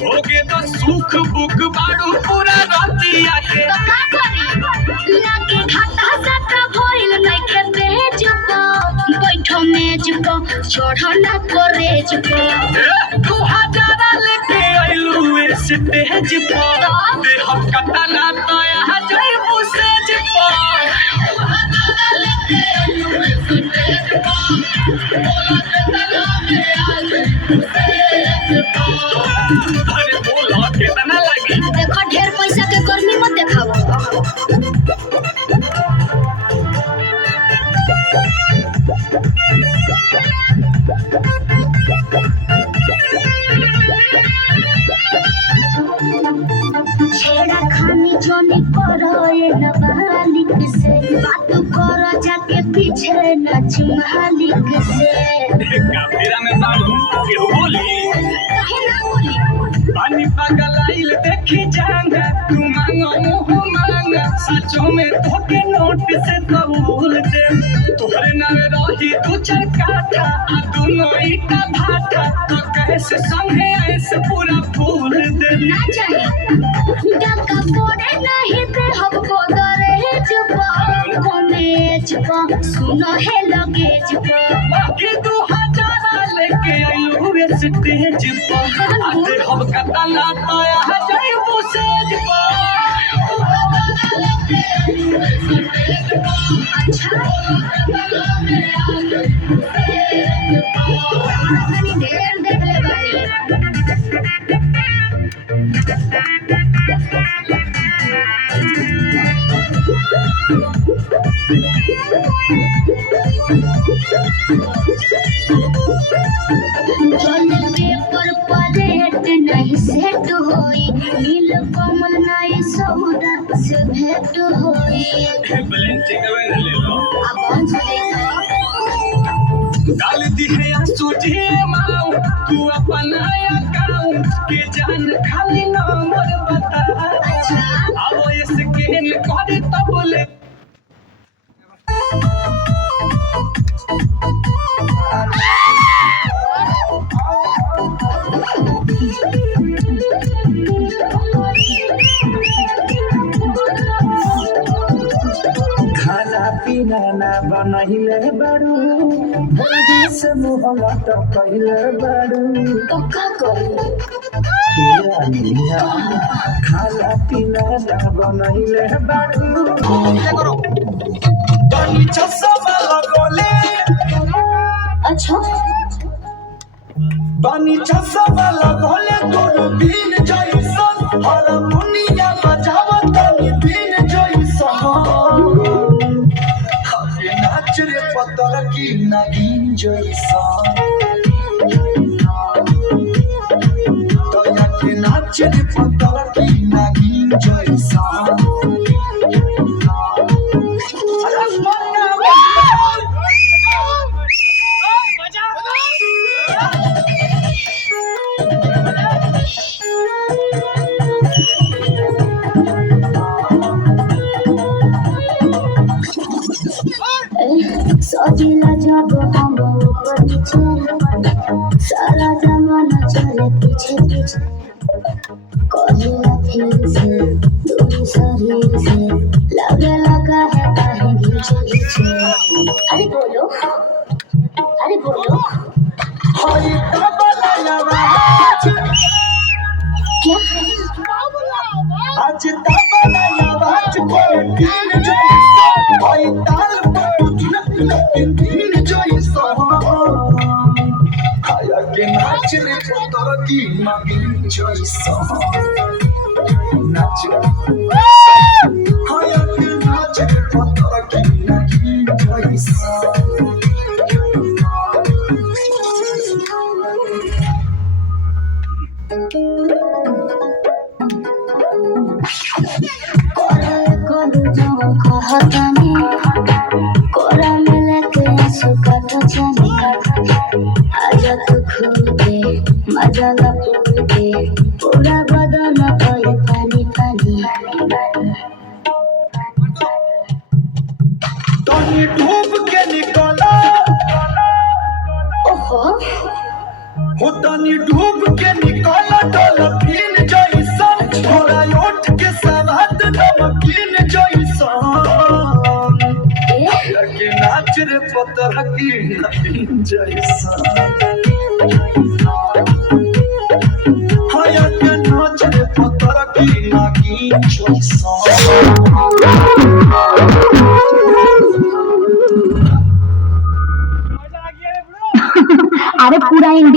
होगे तो सुख बुक बाड़ू पूरा रातिया के का करी लागे घाटा साटा भइल नइखे बेच को बैठो मेज को छोड़ो ना करेज को 2000 लेके आइलू स्टेज पर दे हम कतना तो यहाँ जाई मुसेज पर 2000 लेके आइलू स्टेज पर बोला कितना लगी देखो ढेर पैसा के गर्मी मत देखाओ छेड़ा खानी जोनी करो ये नाबालिग से बात करो जाके पीछे नच मालिक से काफिरा में बाबू केहू बोली कहीं ना बोली पानी पागल आइल देखी जांगा तू मांगो मुँह मांगा सचो में धोके नोट से कबूल दे तोहरे नावे रही तू चल काठा आ दोनों ईटा भाटा तो कैसे संगे ऐसे पूरा फूल दे ना चाहे डका पड़े नहीं दे हमको दरहेज कॉलेज को सुनो है लगेज को बाकी 2000 लेके आइलू स्टेज पर आते हम कतना तो यहाँ जाई मुसेज पर अच्छा कहानी ढेर देख ले बानी जल पेपर पलेट नहीं सेट होई नील कमल नहीं सौदा से भेंट होई बैलेंस कवे न ले लो अब कौन सा देखो डाल दी है सूझे माऊ तू अपन अकाउंट के जान खाली नंबर बता अच्छा अब स्कैन कर तो बोले खाना पीना ना बनहिले बारू भोगी से मुँह लटकहिले बारू पक्का करो खाना पीना ना बनहिले बारू तनी चश्मा लगोले अच्छा बानी चश्मा लगोले दूरबीन जैसन हारमोनिया बजावत तनी बीन जैसन हरे नाच रे पतर की नागिन जैसन तोया के नाच रे पतर की नागिन जैसन सजिला जब हम ऊपर नीचे सारा जमाना चले पीछे पीछे कहिला फिर से दूर शरीर से लगे लगा है कहीं घींचे घींचे अरे बोलो हरी तबला आवाज क्या आज तबला आवाज पर तीन जैसन हई ताल पर तीन जैसन हाया के नाच रे पतर की नागिन जैसन नाच हाया के नाच रे पतर की नागिन जैसन कहतानी कोरा में लेके आंसू काटो जानी आजा तू खुल के मजा ला फूल के पूरा बदन पे पानी पानी तनी डूब के निकला ओहो हो तनी डूब के निकल डॉल्फिन जैसन थोड़ा ओठ के सवाद नमकीन जैसन के नाच रे पतर की नवीन जैसन हाया के नाच रे पतर की नवीन जैसन अरे पूरा इंडिया